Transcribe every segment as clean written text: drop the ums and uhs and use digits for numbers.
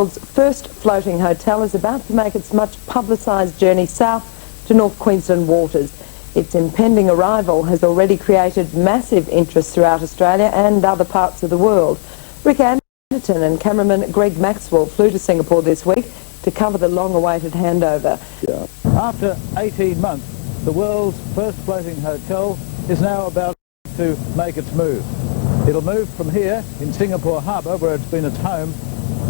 world's first floating hotel is about to make its much publicised journey south to North Queensland waters. Its impending arrival has already created massive interest throughout Australia and other parts of the world. Rick Anderton and cameraman Greg Maxwell flew to Singapore this week to cover the long-awaited handover. After 18 months, the world's first floating hotel is now about to make its move. It'll move from here in Singapore Harbour, where it's been its home,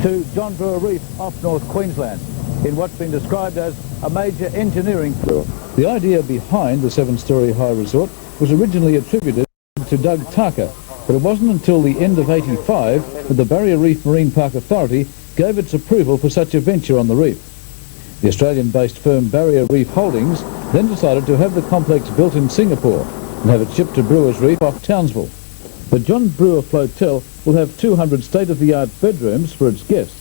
to John Brewer Reef off North Queensland, in what's been described as a major engineering flaw. The idea behind the 7-storey high resort was originally attributed to Doug Tarker, but it wasn't until the end of '85 that the Barrier Reef Marine Park Authority gave its approval for such a venture on the reef. The Australian-based firm Barrier Reef Holdings then decided to have the complex built in Singapore and have it shipped to Brewers Reef off Townsville. The John Brewer Flotel will have 200 state-of-the-art bedrooms for its guests.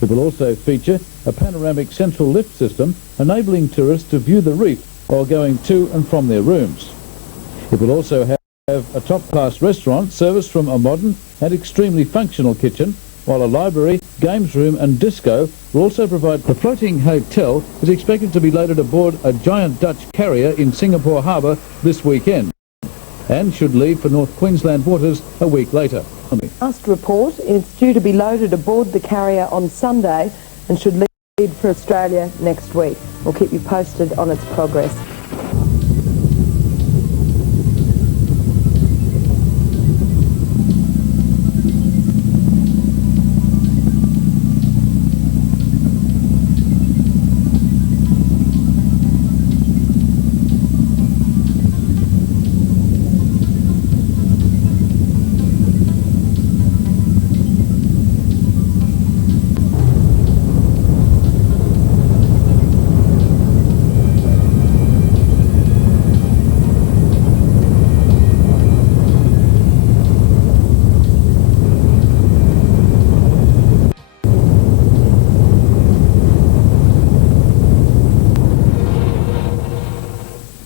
It will also feature a panoramic central lift system enabling tourists to view the reef while going to and from their rooms. It will also have a top-class restaurant serviced from a modern and extremely functional kitchen, while a library, games room and disco will also provide. The floating hotel is expected to be loaded aboard a giant Dutch carrier in Singapore Harbour this weekend and should leave for North Queensland waters a week later. Last report, it's due to be loaded aboard the carrier on Sunday and should leave for Australia next week. We'll keep you posted on its progress.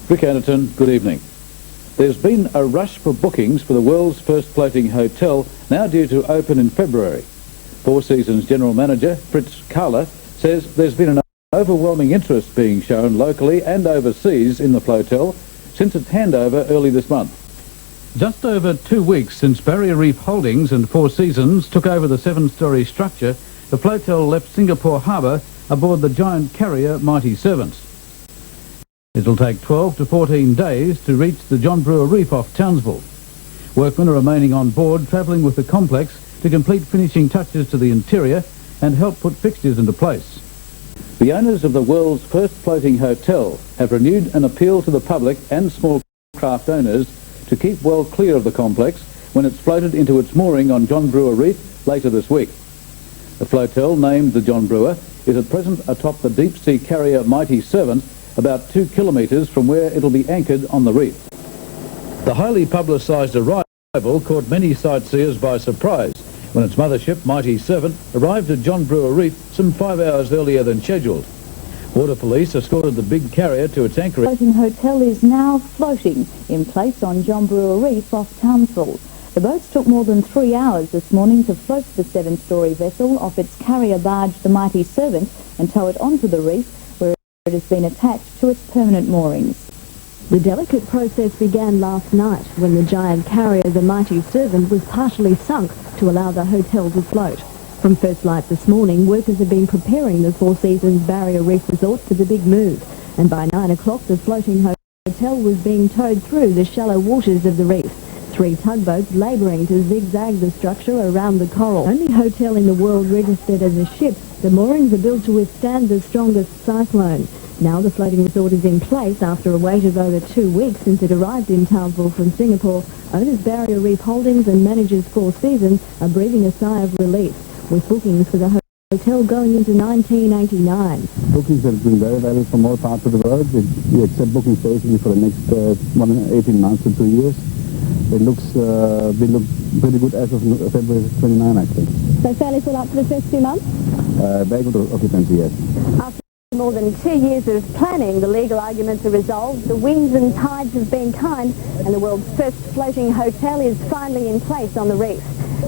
Rick Anderton, good evening. There's been a rush for bookings for the world's first floating hotel, now due to open in February. Four Seasons General Manager Fritz Kahler says there's been an overwhelming interest being shown locally and overseas in the flotel since its handover early this month. Just over 2 weeks since Barrier Reef Holdings and Four Seasons took over the 7-storey structure, the flotel left Singapore Harbour aboard the giant carrier Mighty Servant. It'll take 12 to 14 days to reach the John Brewer Reef off Townsville. Workmen are remaining on board, travelling with the complex to complete finishing touches to the interior and help put fixtures into place. The owners of the world's first floating hotel have renewed an appeal to the public and small craft owners to keep well clear of the complex when it's floated into its mooring on John Brewer Reef later this week. The flotel, named the John Brewer, is at present atop the deep-sea carrier Mighty Servant, about 2 kilometres from where it'll be anchored on the reef. The highly publicised arrival caught many sightseers by surprise when its mothership, Mighty Servant, arrived at John Brewer Reef some 5 hours earlier than scheduled. Water police escorted the big carrier to its anchorage. The floating hotel is now floating in place on John Brewer Reef off Townsville. The boats took more than 3 hours this morning to float the 7-storey vessel off its carrier barge, the Mighty Servant, and tow it onto the reef, where it has been attached to its permanent moorings. The delicate process began last night when the giant carrier, the Mighty Servant, was partially sunk to allow the hotel to float. From first light this morning, workers have been preparing the Four Seasons Barrier Reef Resort for the big move, and by 9 o'clock the floating hotel was being towed through the shallow waters of the reef. 3 tugboats labouring to zigzag the structure around the coral. Only hotel in the world registered as a ship, the moorings are built to withstand the strongest cyclone. Now the floating resort is in place after a wait of over 2 weeks since it arrived in Townsville from Singapore. Owners Barrier Reef Holdings and managers Four Seasons are breathing a sigh of relief, with bookings for the hotel going into 1989. Bookings have been very well from all parts of the world. We accept bookings basically for the next 18 months to 2 years. It looks we look pretty good as of February 29, actually. So fairly full up for the first 2 months? Very good occupancy, yes. After more than 2 years of planning, the legal arguments are resolved, the winds and tides have been kind, and the world's first floating hotel is finally in place on the reef.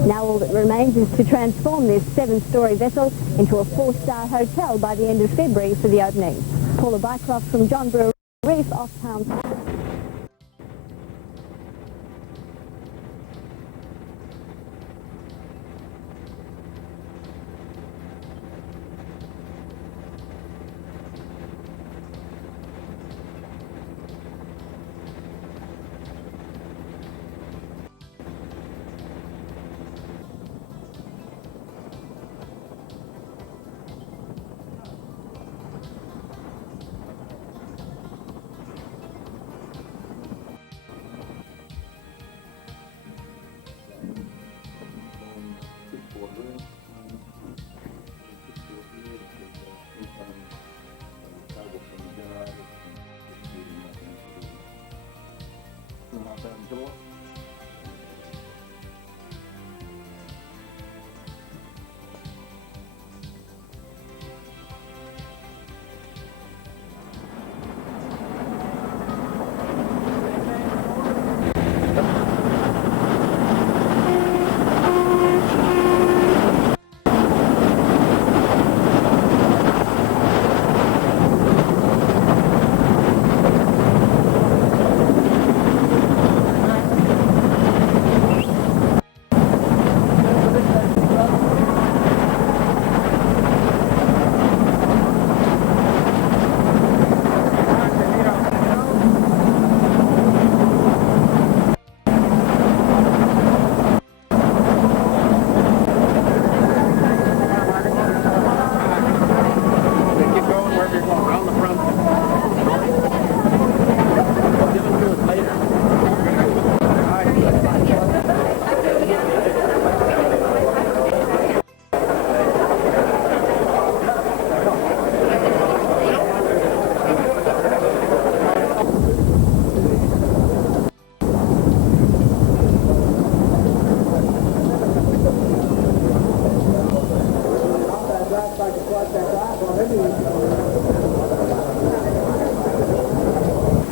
Now all that remains is to transform this 7-storey vessel into a 4-star hotel by the end of February for the opening. Paula Bycroft from John Brewer Reef off town.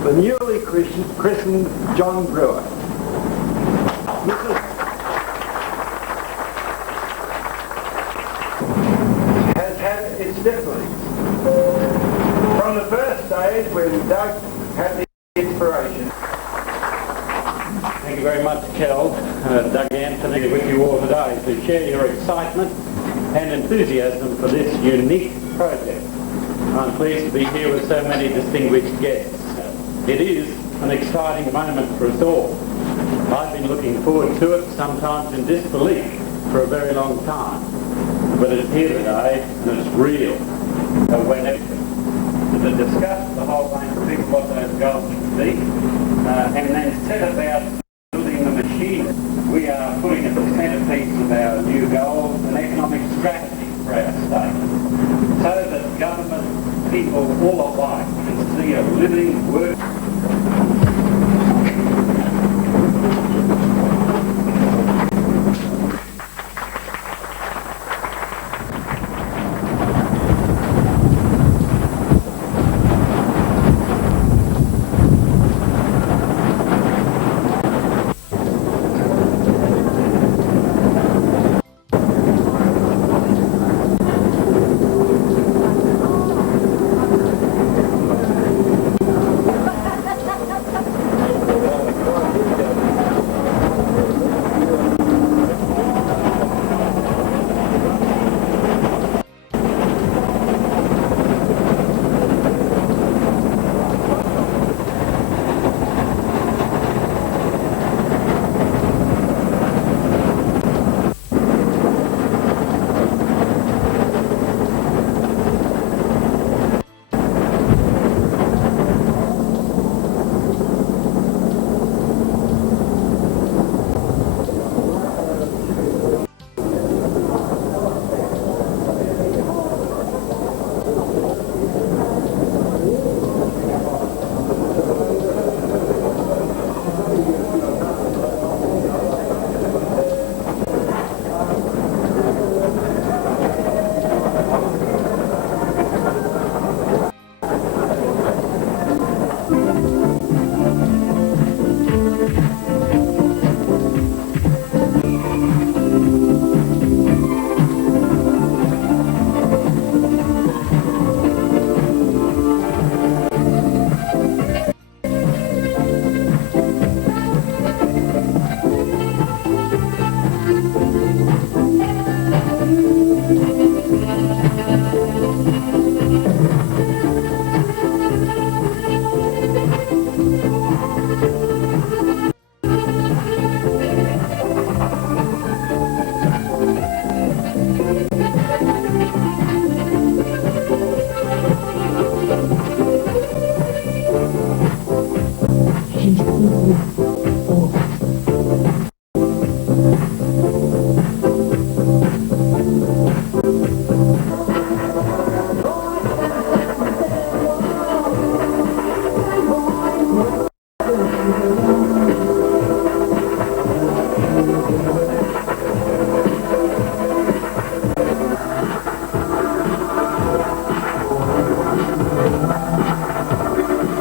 The newly christened John Brewer. Has had its difficulties. From the first stage when Doug had the inspiration. Thank you very much, Kel, Doug Anthony, with you all today to share your excitement and enthusiasm for this unique project. I'm pleased to be here with so many distinguished guests. It is an exciting moment for us all. I've been looking forward to it, sometimes in disbelief, for a very long time. But it's here today, and it's real. To discuss the whole range of things, what those goals should be, and then set about building the machine. We are putting at the centrepiece of our new goals an economic strategy for our state, so that government, people all alike can see a living, work